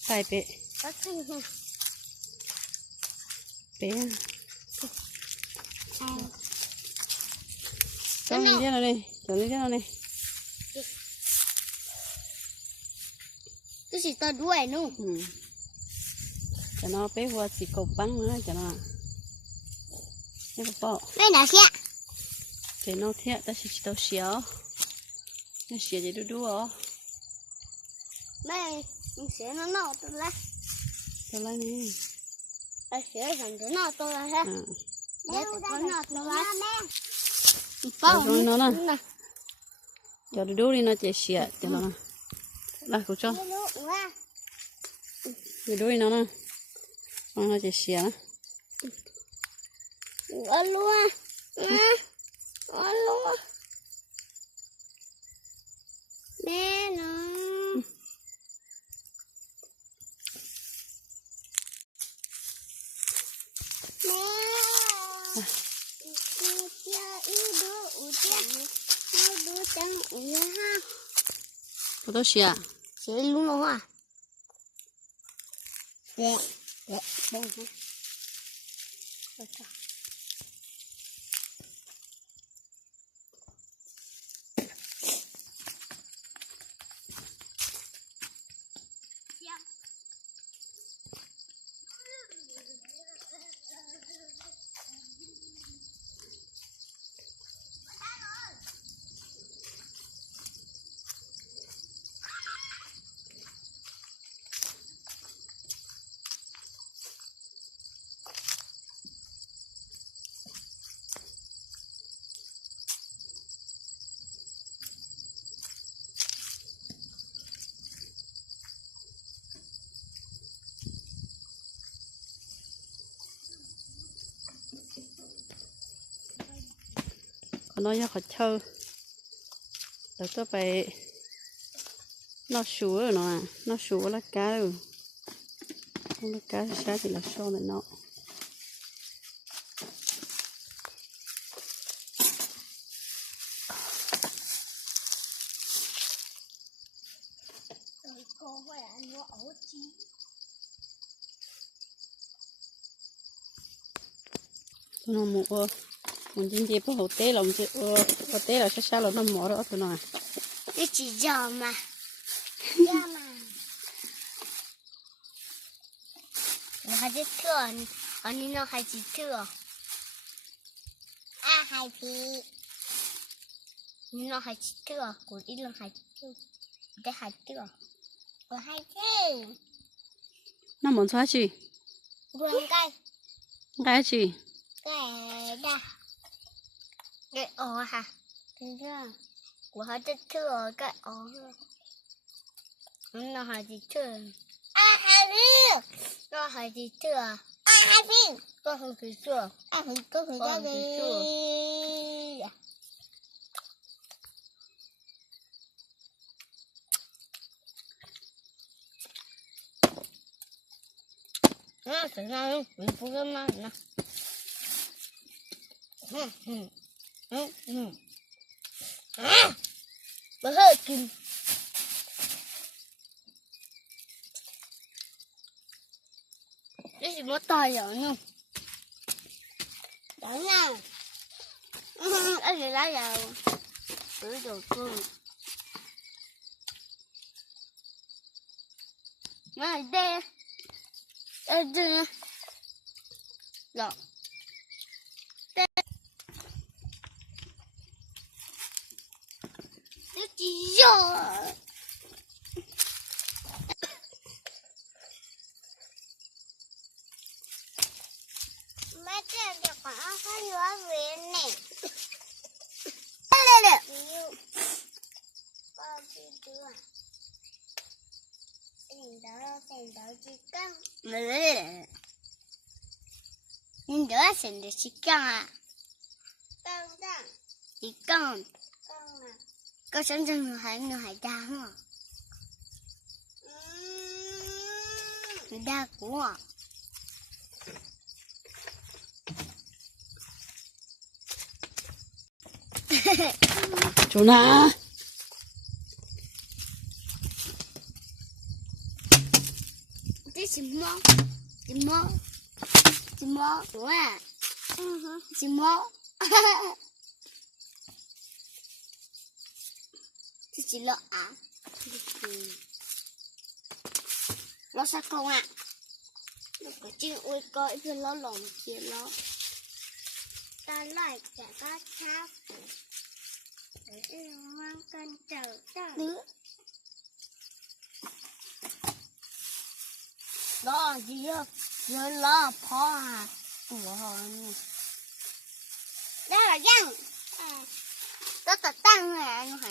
Sai bể. Bể. Cho lên trên nào đi, cho lên trên nào đi. Tôi chỉ tao đuổi nữa. Cho nó bể hoa chỉ cầu băng nữa cho nó. Cái bộ. Đây là kia. Để nó thiệt ta chỉ tao xéo. Nó xéo để đu ó. Đây, mình xéo nó nọ tôi lấy. Tôi lấy nè. Đây xéo thành thế nào tôi lấy ha. Để tôi nọ tôi lấy. Cho nó nè. Cho đu đi nó chỉ xéo cho nó. Là cô cho. Đu đi nó nè. Nó chỉ xéo. Ở luôn. Ở luôn. Nè nó. Cô tôi xéo. Xéo luôn rồi à? Dạ. Dạ. Bông hả? Nó nhớ khó chơi. Rồi tôi phải nó sủa rồi nó à, nó sủa là cá rồi. Không là cá thì là so này nó. Nó mua mình chỉ dẹp cái hậu tế lòng chứ hậu tế là sao là nó mỏ đó thôi nè. Cái chỉ giờ mà. Giờ mà. Nó hay chỉ thừa, anh nó hay chỉ thừa. À hay thì nó hay chỉ thừa, của ít lần hay thừa, cái hay thừa, của hay thế. Nó muốn xóa gì? Vườn cây. Cái gì? Cái đa. Cái ổ hả? Thế ra của hai chất thừa cái ổ. Nó hay chỉ thừa. À hay đi. Nó hay chỉ thừa. À hay đi. Có không phải thừa. À hay có phải ra đi. Nó sẽ ra luôn. Mình phụ cái mà nè. Bà hơi kìm. Cái gì mất tay rồi nha. Đó nha. Cái gì lá dầu. Cứ đồ cưng. Này đe. Ê đe nha. Rồi. Rồi. Mấy cái được khoảng có nhớ về này. Đây nè. Bao nhiêu chưa? Nhìn đó chỉ căng. Nhìn đó xem được chỉ căng à. Căng. Chỉ căng. Căng à. Có sẵn sàng người hải đa không à? Người đa của à? Chú nà. 这什么？什么？什么？哇！什么？这是了啊？nó sao không ạ? Nó có chuyện ôi coi cho nó lòng kia nó. Ta lại cả các tháp. Mang cân trở ta. Đó là gì đó? Rồi lo phó à. Ủa hồn. Đó là răng. Đó là tăng này anh hả?